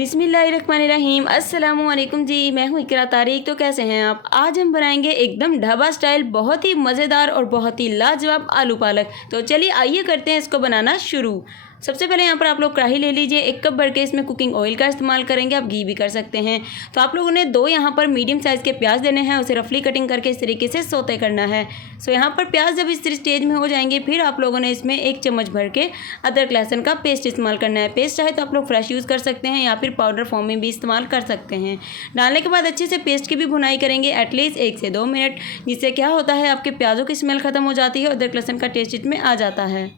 बिस्मिल्लाहिर्रहमानिर्रहीम। अस्सलामुअलैकुम जी, मैं हूँ इकरा तारिक। तो कैसे हैं आप? आज हम बनाएंगे एकदम ढाबा स्टाइल बहुत ही मज़ेदार और बहुत ही लाजवाब आलू पालक। तो चलिए आइए करते हैं इसको बनाना शुरू। सबसे पहले यहाँ पर आप लोग कढ़ाई ले लीजिए। 1 कप भर के इसमें कुकिंग ऑयल का इस्तेमाल करेंगे, आप घी भी कर सकते हैं। तो आप लोगों ने 2 यहाँ पर मीडियम साइज़ के प्याज लेने हैं, उसे रफली कटिंग करके इस तरीके से सौते करना है। सो यहाँ पर प्याज जब इस स्टेज में हो जाएंगे, फिर आप लोगों ने इसमें 1 चम्मच भर के अदरक लहसुन का पेस्ट इस्तेमाल करना है। पेस्ट चाहे तो आप लोग फ्रेश यूज़ कर सकते हैं या फिर पाउडर फॉर्म में भी इस्तेमाल कर सकते हैं। डालने के बाद अच्छे से पेस्ट की भी भुनाई करेंगे एटलीस्ट 1 से 2 मिनट, जिससे क्या होता है आपके प्याज़ों की स्मेल ख़त्म हो जाती है और अदरक लहसुन का टेस्ट इसमें आ जाता है।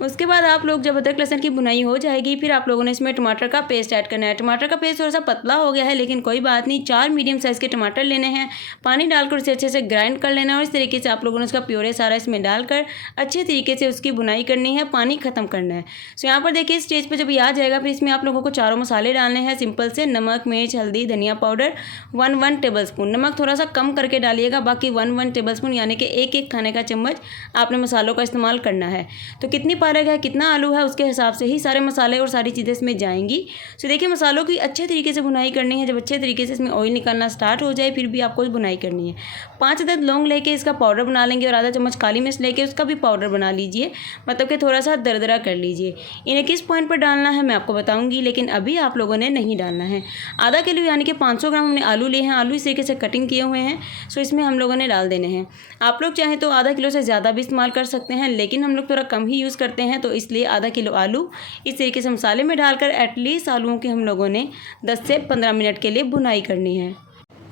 उसके बाद आप लोग जब अदरक लहसुन की भुनाई हो जाएगी, फिर आप लोगों ने इसमें टमाटर का पेस्ट ऐड करना है। टमाटर का पेस्ट थोड़ा सा पतला हो गया है, लेकिन कोई बात नहीं। 4 मीडियम साइज़ के टमाटर लेने हैं, पानी डालकर उसे अच्छे से ग्राइंड कर लेना है और इस तरीके से आप लोगों ने उसका प्योरे सारा इसमें डालकर अच्छे तरीके से उसकी भुनाई करनी है, पानी ख़त्म करना है। सो यहाँ पर देखिए स्टेज पर जब ये आ जाएगा, फिर इसमें आप लोगों को चारों मसाले डालने हैं सिंपल से। नमक, मिर्च, हल्दी, धनिया पाउडर 1 टेबल स्पून। नमक थोड़ा सा कम करके डालिएगा, बाकी 1 टेबल स्पून यानी कि 1 खाने का चम्मच आपने मसालों का इस्तेमाल करना है। तो कितनी पालक है, कितना आलू है, उसके हिसाब से ही सारे मसाले और सारी चीज़ें इसमें जाएंगी। सो देखिए मसालों की अच्छे तरीके से भुनाई करनी है। जब अच्छे तरीके से इसमें ऑयल निकलना स्टार्ट हो जाए, फिर भी आपको भुनाई करनी है। 5 अदद लौंग लेके इसका पाउडर बना लेंगे और आधा चम्मच काली मिर्च लेके उसका भी पाउडर बना लीजिए, मतलब कि थोड़ा सा दरदरा कर लीजिए। इन्हें किस पॉइंट पर डालना है मैं आपको बताऊँगी, लेकिन अभी आप लोगों ने नहीं डालना है। आधा किलो यानी कि 500 ग्राम हमने आलू लिए हैं। आलू इस तरीके से कटिंग किए हुए हैं, सो इसमें हम लोगों ने डाल देने हैं। आप लोग चाहें तो आधा किलो से ज़्यादा भी इस्तेमाल कर सकते हैं, लेकिन हम लोग थोड़ा कम ही यूज़ करते हैं, तो इसलिए आधा किलो आलू इस तरीके से मसाले में डालकर एटलीस्ट आलूओं की हम लोगों ने 10 से 15 मिनट के लिए भुनाई करनी है।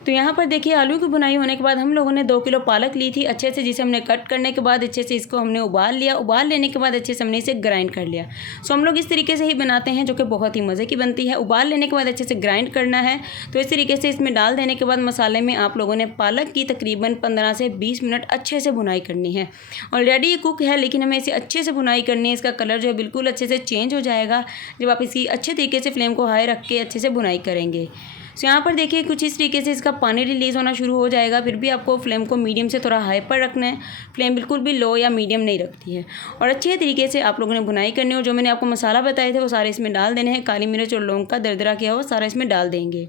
तो यहाँ पर देखिए आलू की भुनाई होने के बाद हम लोगों ने 2 किलो पालक ली थी अच्छे से, जिसे हमने कट करने के बाद अच्छे से इसको हमने उबाल लिया। उबाल लेने के बाद अच्छे से हमने इसे ग्राइंड कर लिया। सो हम लोग इस तरीके से ही बनाते हैं, जो कि बहुत ही मज़े की बनती है। उबाल लेने के बाद अच्छे से ग्राइंड करना है। तो इस तरीके से इसमें डाल देने के बाद मसाले में आप लोगों ने पालक की तकरीबन 15 से 20 मिनट अच्छे से भुनाई करनी है। ऑलरेडी ये कुक है, लेकिन हमें इसे अच्छे से भुनाई करनी है। इसका कलर जो है बिल्कुल अच्छे से चेंज हो जाएगा जब आप इसकी अच्छे तरीके से फ्लेम को हाई रख के अच्छे से भुनाई करेंगे। सो यहाँ पर देखिए कुछ इस तरीके से इसका पानी रिलीज़ होना शुरू हो जाएगा। फिर भी आपको फ्लेम को मीडियम से थोड़ा हाई पर रखना है। फ्लेम बिल्कुल भी लो या मीडियम नहीं रखती है। और अच्छे तरीके से आप लोगों ने भुनाई करनी है और जो मैंने आपको मसाला बताए थे वो सारे इसमें डाल देने हैं। काली मिर्च और लौंग का दरदरा किया हो सारा इसमें डाल देंगे।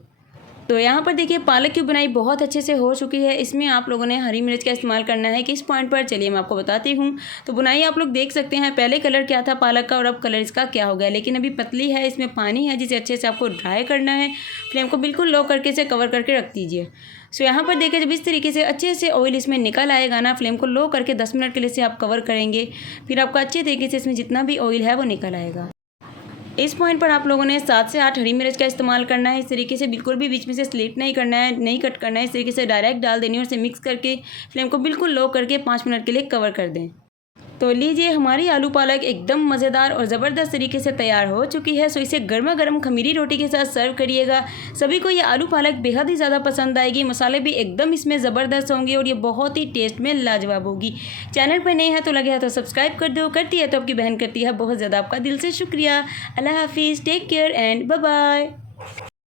तो यहाँ पर देखिए पालक की बुनाई बहुत अच्छे से हो चुकी है। इसमें आप लोगों ने हरी मिर्च का इस्तेमाल करना है। किस पॉइंट पर, चलिए मैं आपको बताती हूँ। तो बुनाई आप लोग देख सकते हैं, पहले कलर क्या था पालक का और अब कलर इसका क्या हो गया, लेकिन अभी पतली है, इसमें पानी है जिसे अच्छे से आपको ड्राई करना है। फ्लेम को बिल्कुल लो करके इसे कवर करके रख दीजिए। सो यहाँ पर देखिए जब इस तरीके से अच्छे से ऑयल इसमें निकल आएगा ना, फ्लेम को लो करके 10 मिनट के लिए इसे आप कवर करेंगे। फिर आपको अच्छे तरीके से इसमें जितना भी ऑयल है वो निकल आएगा। इस पॉइंट पर आप लोगों ने 7 से 8 हरी मिर्च का इस्तेमाल करना है। इस तरीके से बिल्कुल भी बीच में से स्लिट नहीं करना है, नहीं कट करना है। इस तरीके से डायरेक्ट डाल देनी है और इसे मिक्स करके फ्लेम को बिल्कुल लो करके 5 मिनट के लिए कवर कर दें। तो लीजिए हमारी आलू पालक एकदम मज़ेदार और ज़बरदस्त तरीके से तैयार हो चुकी है। सो इसे गर्मा गर्म खमीरी रोटी के साथ सर्व करिएगा। सभी को ये आलू पालक बेहद ही ज़्यादा पसंद आएगी। मसाले भी एकदम इसमें ज़बरदस्त होंगे और ये बहुत ही टेस्ट में लाजवाब होगी। चैनल पर नए हैं तो लगे है तो सब्सक्राइब कर दो, करती है तो आपकी बहन करती है। बहुत ज़्यादा आपका दिल से शुक्रिया। अल्लाह हाफिज़, take care and bye bye.